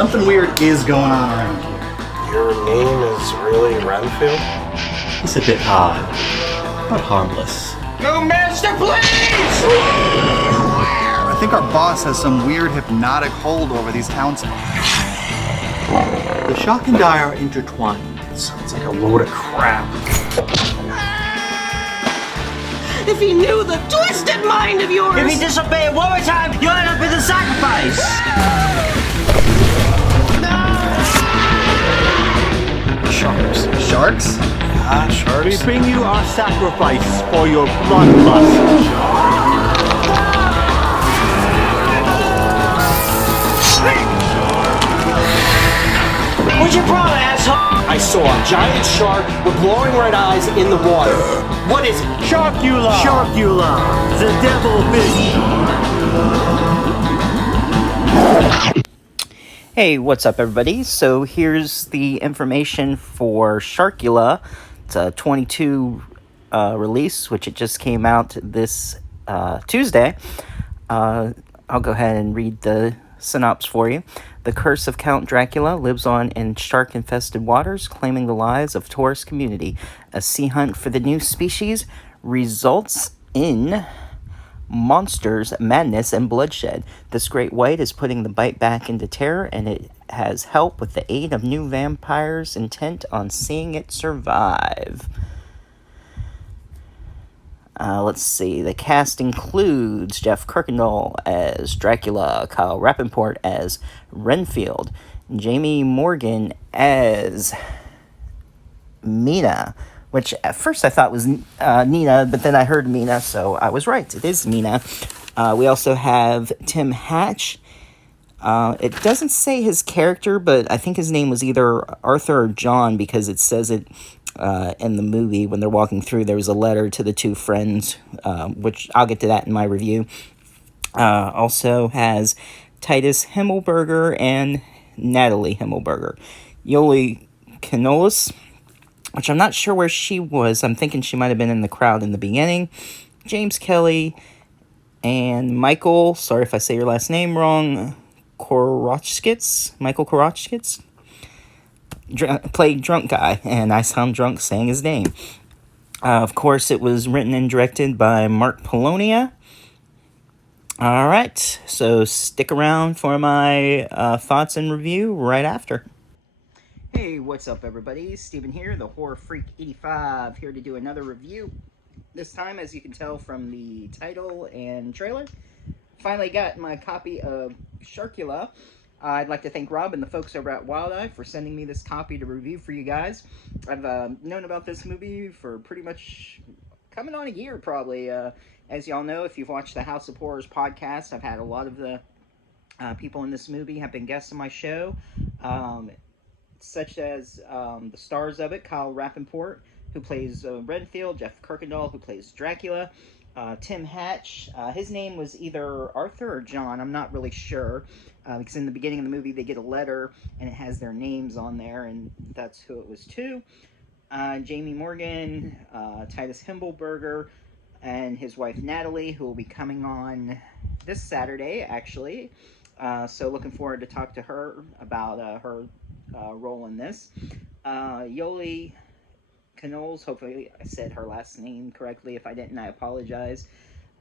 Something weird is going on around here. Your name is really Renfield? It's a bit odd, but harmless. No, master, please! I think our boss has some weird hypnotic hold over these townsfolk. The shock and die are intertwined. Sounds like a load of crap. If he knew the twisted mind of yours! If you disobey it one more time, you'll end up with a sacrifice! Sharks. Sharks? Ah, sharks. We bring you our sacrifice for your bloodlust. What's your problem, asshole? I saw a giant shark with glowing red eyes in the water. What is it? Sharkula! Sharkula! The devil fish! Hey, what's up everybody? So here's the information for Sharkula. It's a 22 release, which it just came out this Tuesday. I'll go ahead and read the synopsis for you. The curse of Count Dracula lives on in shark-infested waters, claiming the lives of tourist community. A sea hunt for the new species results in monsters, madness, and bloodshed. This great white is putting the bite back into terror, and it has help with the aid of new vampires intent on seeing it survive. Let's see. The cast includes Jeff Kirkendall as Dracula, Kyle Rappaport as Renfield, Jamie Morgan as Mina, which at first I thought was Nina, but then I heard Mina, so I was right. It is Mina. We also have Tim Hatch. It doesn't say his character, but I think his name was either Arthur or John, because it says it in the movie when they're walking through. There was a letter to the two friends, which I'll get to that in my review. Also has Titus Himmelberger and Natalie Himmelberger. Yoli Canolis, which I'm not sure where she was. I'm thinking she might have been in the crowd in the beginning. James Kelly and Michael, sorry if I say your last name wrong, Michael Korotskits, played drunk guy, and I sound drunk saying his name. Of course, it was written and directed by Mark Polonia. Alright, so stick around for my thoughts and review right after. Hey, what's up everybody? Steven here, the Horror Freak 85, here to do another review. This time, as you can tell from the title and trailer, finally got my copy of Sharkula. I'd like to thank Rob and the folks over at Wild Eye for sending me this copy to review for you guys. I've known about this movie for pretty much coming on a year, probably. As y'all know, if you've watched the House of Horrors podcast, I've had a lot of the people in this movie have been guests on my show, such as the stars of it, Kyle Rappaport, who plays Renfield, Jeff Kirkendall, who plays Dracula, Tim Hatch. His name was either Arthur or John, I'm not really sure, because in the beginning of the movie they get a letter and it has their names on there, and that's who it was to. Jamie Morgan, Titus Himmelberger, and his wife Natalie, who will be coming on this Saturday, actually. So looking forward to talk to her about her role in this. Yoli Canoles, hopefully I said her last name correctly. If I didn't, I apologize.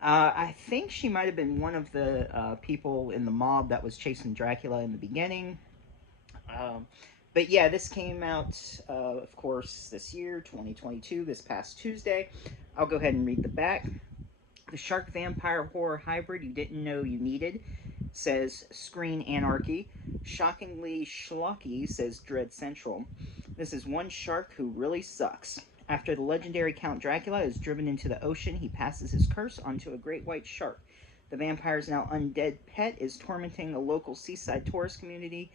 I think she might have been one of the people in the mob that was chasing Dracula in the beginning. But yeah, this came out, of course, this year, 2022, this past Tuesday. I'll go ahead and read the back. The shark vampire horror hybrid you didn't know you needed, says Screen Anarchy. Shockingly schlocky, says Dread Central. This is one shark who really sucks. After the legendary Count Dracula is driven into the ocean, he passes his curse onto a great white shark. The vampire's now undead pet is tormenting a local seaside tourist community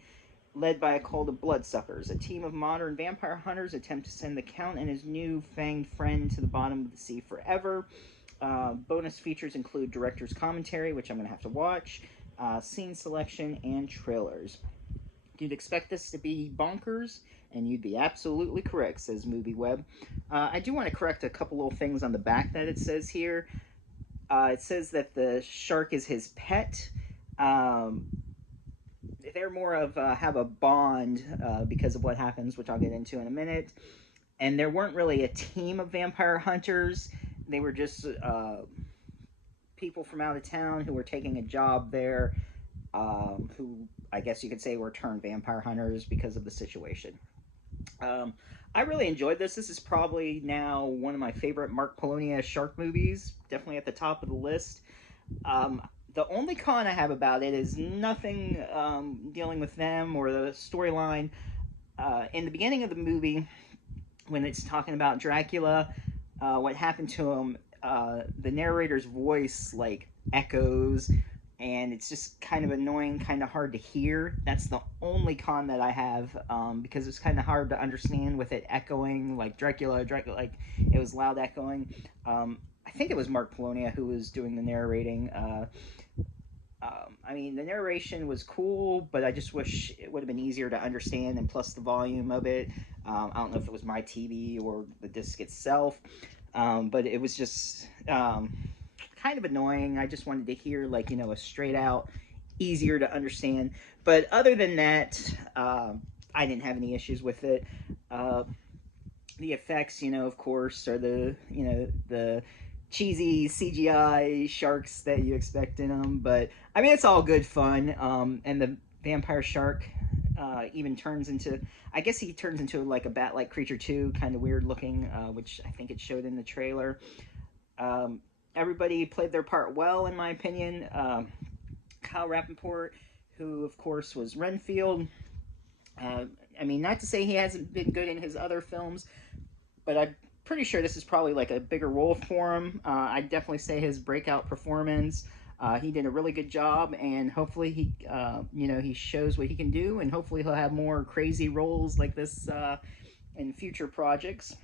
led by a cult of bloodsuckers. A team of modern vampire hunters attempt to send the Count and his new fanged friend to the bottom of the sea forever. Bonus features include director's commentary, which I'm going to have to watch, scene selection, and trailers. You'd expect this to be bonkers, and you'd be absolutely correct, says MovieWeb. I do want to correct a couple little things on the back that it says here. It says that the shark is his pet. they're more of have a bond because of what happens, which I'll get into in a minute. And there weren't really a team of vampire hunters. They were just people from out of town who were taking a job there, who I guess you could say were turned vampire hunters because of the situation. I really enjoyed this. This is probably now one of my favorite Mark Polonia shark movies. Definitely at the top of the list. The only con I have about it is nothing dealing with them or the storyline. In the beginning of the movie, when it's talking about Dracula, what happened to him, the narrator's voice like echoes, and it's just kind of annoying, kind of hard to hear. That's the only con that I have, because it's kind of hard to understand with it echoing, like Dracula, like it was loud echoing. I think it was Mark Polonia who was doing the narrating. I mean, the narration was cool, but I just wish it would have been easier to understand, and plus the volume of it. I don't know if it was my TV or the disc itself, but it was just kind of annoying. I just wanted to hear, like, you know, a straight out, easier to understand. But other than that, I didn't have any issues with it. The effects, you know, of course, are the, you know, the cheesy CGI sharks that you expect in them, but I mean, it's all good fun. And the vampire shark even turns into, I guess he turns into like a bat-like creature too, kind of weird looking, which I think it showed in the trailer. Everybody played their part well, in my opinion. Kyle Rappaport, who of course was Renfield. I mean, not to say he hasn't been good in his other films, but I'm pretty sure this is probably like a bigger role for him. I'd definitely say his breakout performance. He did a really good job, and hopefully he, you know, he shows what he can do, and hopefully he'll have more crazy roles like this in future projects.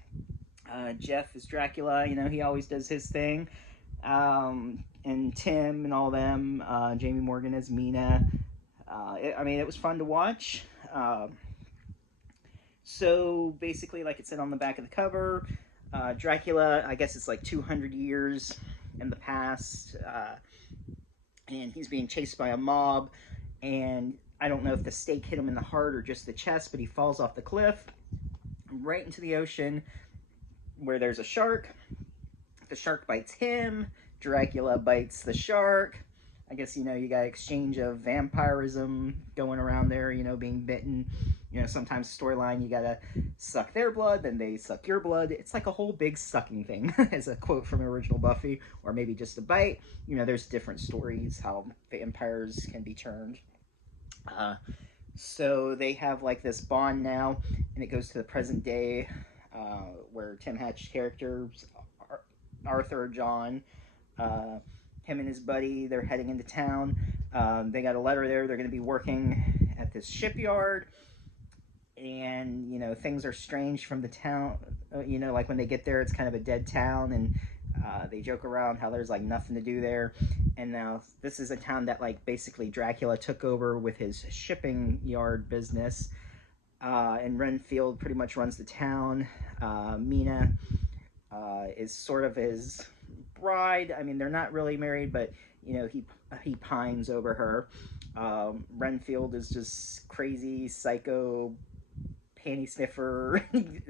Jeff is Dracula. You know, he always does his thing. And Tim and all them. Jamie Morgan as Mina. I mean, it was fun to watch. So basically, like it said on the back of the cover, Dracula, I guess it's like 200 years in the past, and he's being chased by a mob, and I don't know if the stake hit him in the heart or just the chest, but he falls off the cliff right into the ocean where there's a shark. The shark bites him, Dracula bites the shark. I guess, you know, you got exchange of vampirism going around there, you know, being bitten. You know, sometimes storyline, you gotta suck their blood, then they suck your blood. It's like a whole big sucking thing, as a quote from original Buffy, or maybe just a bite. You know, there's different stories how vampires can be turned. So they have like this bond now, and it goes to the present day, where Tim Hatch's characters, Arthur, John, him and his buddy, they're heading into town. They got a letter there. They're going to be working at this shipyard, and, you know, things are strange from the town. You know, like when they get there, it's kind of a dead town, and they joke around how there's like nothing to do there. And now this is a town that like basically Dracula took over with his shipping yard business, and Renfield pretty much runs the town. Mina is sort of his bride. I mean, they're not really married, but, you know, he pines over her. Renfield is just crazy, psycho, panty sniffer,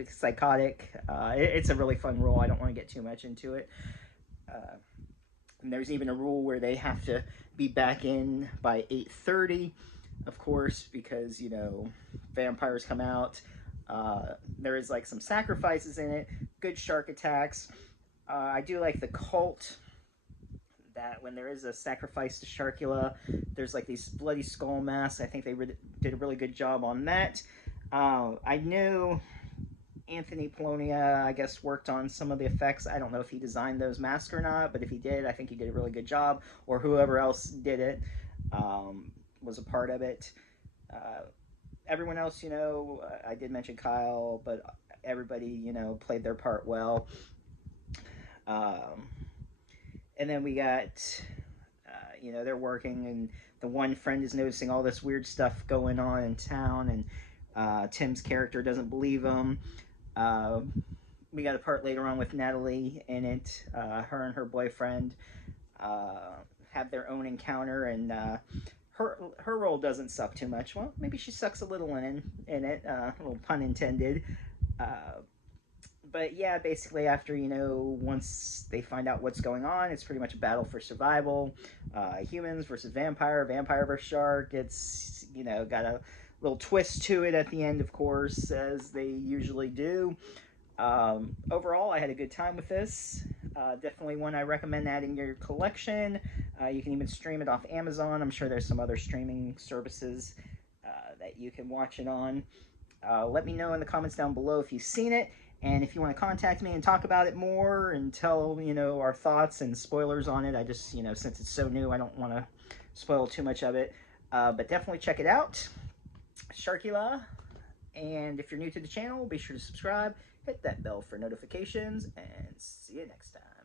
psychotic. It's a really fun role. I don't want to get too much into it. And there's even a rule where they have to be back in by 8:30, of course, because, you know, vampires come out. There is like some sacrifices in it, good shark attacks. I do like the cult, that when there is a sacrifice to Sharkula, there's like these bloody skull masks. I think they did a really good job on that. I knew Anthony Polonia, I guess, worked on some of the effects. I don't know if he designed those masks or not, but if he did, I think he did a really good job, or whoever else did it was a part of it. Everyone else, you know, I did mention Kyle, but everybody, you know, played their part well. And then we got, you know, they're working, and the one friend is noticing all this weird stuff going on in town, and Tim's character doesn't believe him. We got a part later on with Natalie in it. Her and her boyfriend have their own encounter, and her role doesn't suck too much. Well, maybe she sucks a little in it, a little pun intended. But yeah, basically after, once they find out what's going on, it's pretty much a battle for survival. Humans versus vampire versus shark. It's, got a little twist to it at the end, of course, as they usually do. Overall, I had a good time with this. Definitely one I recommend adding to your collection. You can even stream it off Amazon. I'm sure there's some other streaming services that you can watch it on. Let me know in the comments down below if you've seen it. And if you want to contact me and talk about it more and tell, our thoughts and spoilers on it, I just, since it's so new, I don't want to spoil too much of it. But definitely check it out. Sharkula. And if you're new to the channel, be sure to subscribe, hit that bell for notifications, and see you next time.